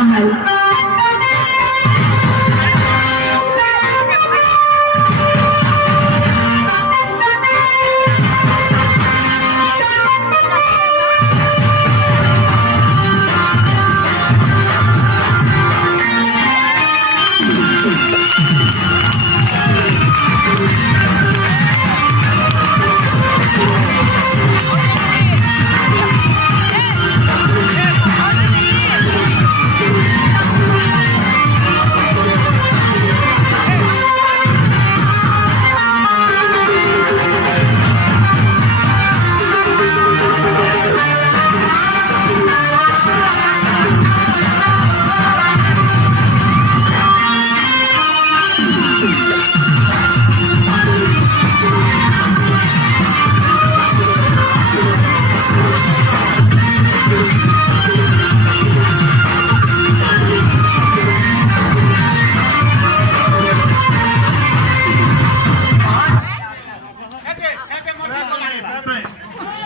Kamal.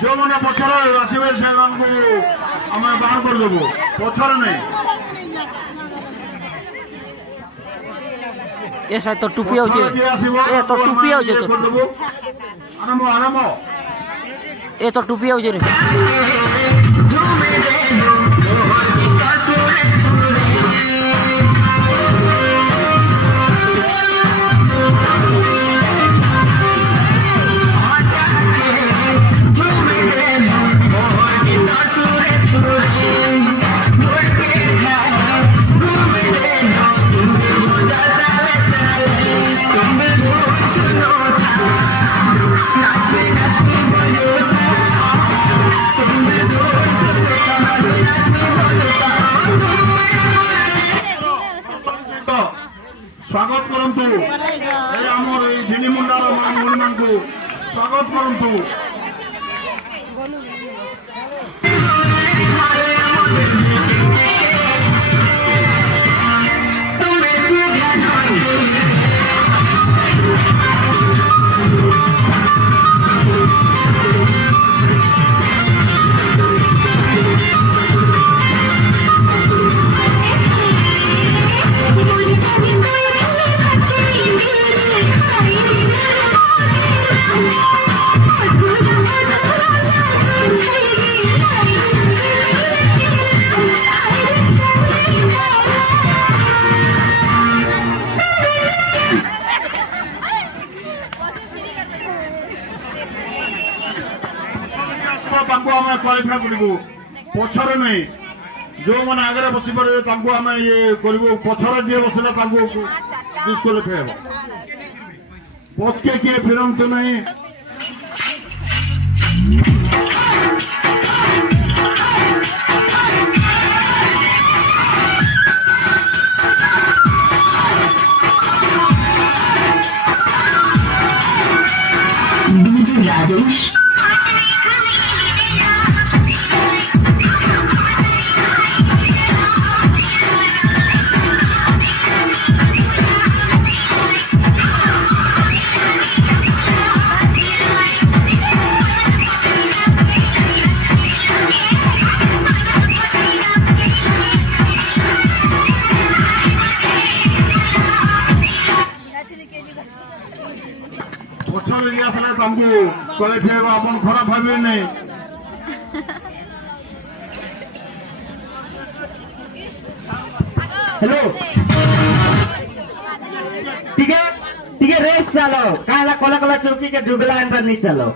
ଯୋଉମାନେ ପଛରେ ଆସିବେ ସେମାନଙ୍କୁ ଆମେ ବାହାର କରିଦେବୁ ପଛରେ ନାହିଁ ଏ ସାର୍ ତ ଟୁପି ଆଉଛେ ଏ ତ ଟୁପି ଆଉଛେ ତ ଆରମ୍ଭ ଆରମ୍ଭ ଏ ତ ଟୁପି ଆଉଛେ ରେ स्वागत करंतु ए हमर ए झिली मुंडार मुंडी मानकु स्वागत करंतु क्वालिफाई करू पछर नहीं जो मैंने आगे बसी पारे आम ये करूँ पछर जी बसला डिस्क्वालिफाई हे पचके किए फिरंतु नहीं राजेश पछर आसले क्वालिफाई अपन खराब भावे नहीं हेलो ठीक है रेस चलो काला कोला कोला चौकी के डुबला अंदर नहीं चलो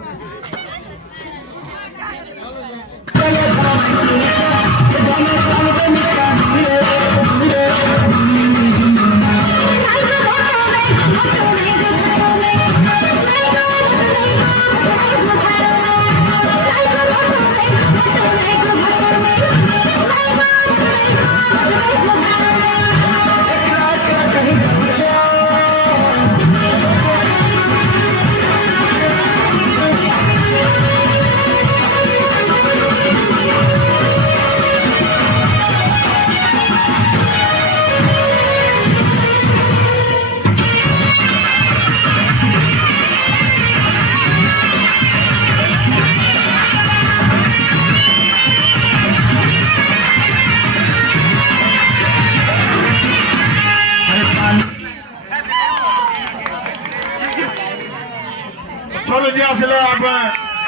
ଆସିଲେ ଆମେ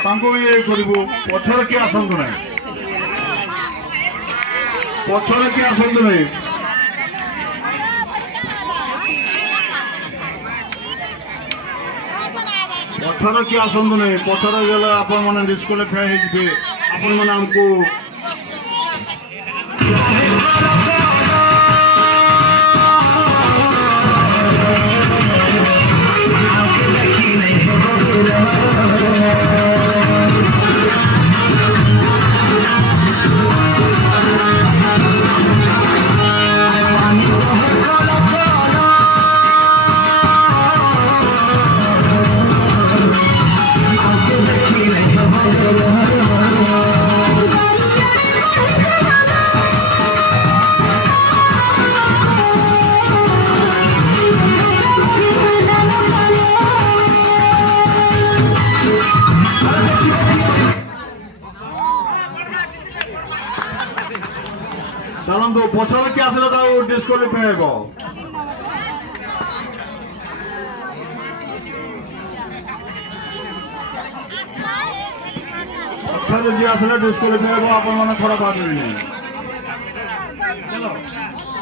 ତାଙ୍କୁ ଇଏ କରିବୁ ପଛରେ କିଏ ଆସନ୍ତୁ ନାହିଁ ପଛରେ କିଏ ଆସନ୍ତୁ ନାହିଁ ପଛରେ କିଏ ଆସନ୍ତୁ ନାହିଁ ପଛରେ ଗଲେ ଆପଣମାନେ ଡିସ୍କ୍ୱାଲିଫାଏ ହେଇଯିବେ ଆପଣମାନେ ଆମକୁ ଚାଲନ୍ତୁ ପଛରେ କିଏ ଆସିଲେ ତାକୁ ଡିସ୍କ୍ୱାଲିଫାଏ ହେବ ପଛରେ ଯିଏ ଆସିଲେ ଡିସ୍କ୍ୱାଲିଫାଏ ହେବ ଆପଣମାନେ ଖରାପ ଭାବିବେନି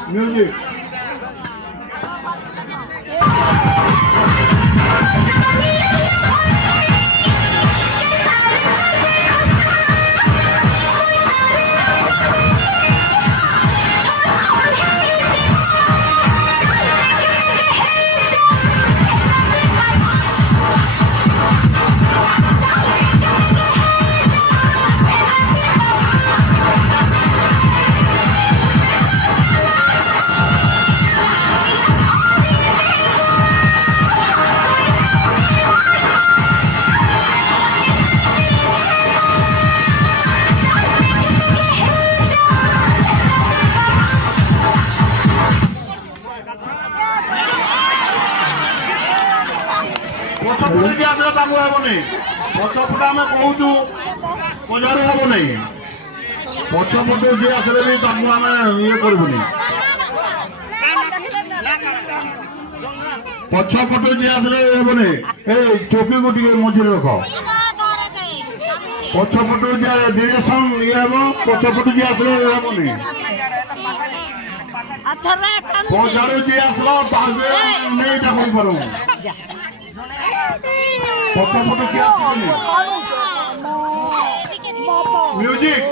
ମ୍ୟୁଜିକ୍ ପଛପଟେ ଯିଏ ଆସିଲେ ତାଙ୍କୁ ହେବନି ପଛପଟେ ଆମେ କହୁଛୁ ପଜାରୁ ହେବନି ପଛପଟେ ଯିଏ ଆସିଲେ ବି ତାଙ୍କୁ ଆମେ ଇଏ କରିବୁନି ପଛପଟେ ଯିଏ ଆସିଲେ ହେବନି ଏଇ ଟୋପିକୁ ଟିକେ ମଝିରେ ରଖ ପଛପଟେ ଯିଏ ଡିରେକ୍ସନ ଇଏ ହେବ ପଛପଟେ ଯିଏ ଆସିଲେ ହେବନି ପଜାରୁ ଯିଏ ଆସିଲ ତାହାକୁ ନେଇଟା କରିପାରୁ ପଛପଟେ କିଏ ଆସିବନି ମ୍ୟୁଜିକ୍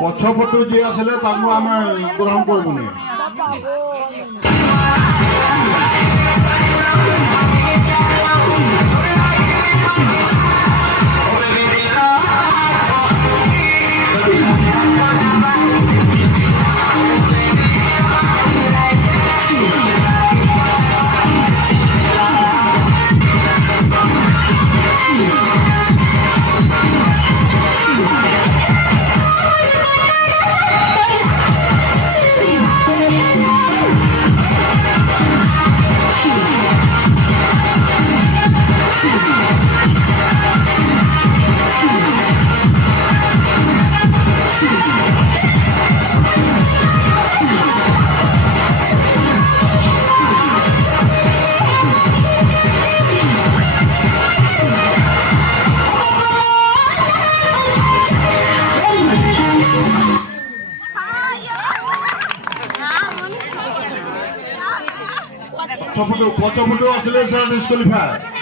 ପଛପଟୁ ଯିଏ ଆସିଲେ ତାଙ୍କୁ ଆମେ ଗ୍ରହଣ କରିବୁନି ପଛପଟୁ ଆସିଲେ ସେଟା ଡିସ୍କ୍ୱାଲିଫାଏ